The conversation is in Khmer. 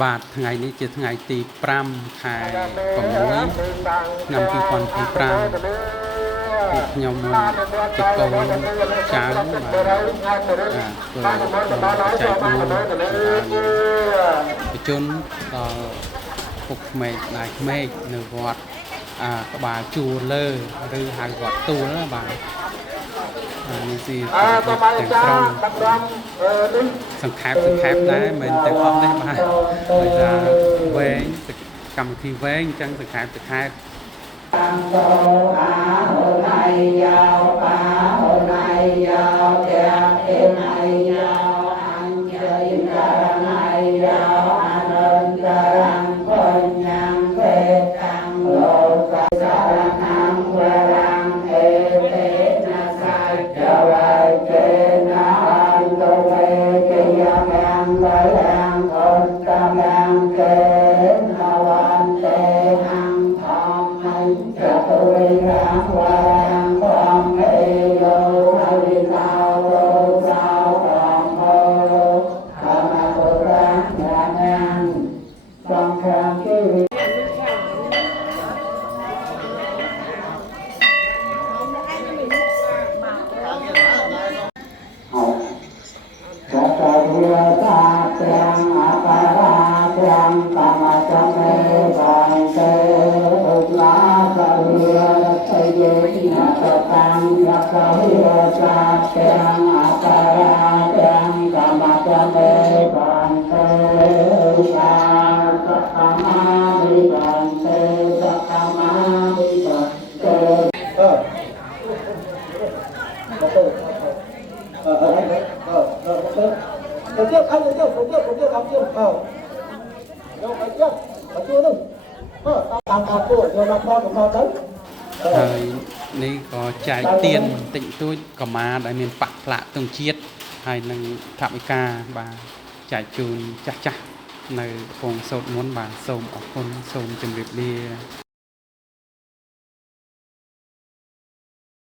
บาทថ្ងៃនេះជាថ្ងៃទី5ខែ6ឆ្នាំ2025ពួកខ្ញុំជាកូនចៅបាទធ្វើចែកមួយបញ្ជនដល់ពុកក្មេងស្ដាយក្មេកនៅវត្តក្បាលជួរលើឬហៅវត្តទួលបាទនេះជាទាំងត្រង់សង្ខេបដែរមិនទាំងអស់ទេបាទដោយសារវែងកម្មវិធីវែងអញ្ចឹងសង្ខេបtăng tô á hồi này giàu ba hồi này giàu kẹt in này giàu ăn chơi ra này giàu ăn ơn ra ăn con nhang về tăng lộ cả sa năng và năng ê tế na sai trở lại chế na an tô mê kê ya mang lại an ơn ta mang kê na hoàn tê hăng thong hành cha tôi ráng hoàng quang mê yo hay sao yo sao hoàng mô tham mô ráng ngàn ngàn trong khang cáiហើយនេះក៏ចែកទៀនបន្តិចតួចកម្មាដែលមានបាក់ផ្លាកទងជាតិហើយនឹងថវិកាបាទចែកជូនចាស់នៅកំពង់សូត្រមុនបាទសូមអរគុណសូមជម្រាបលា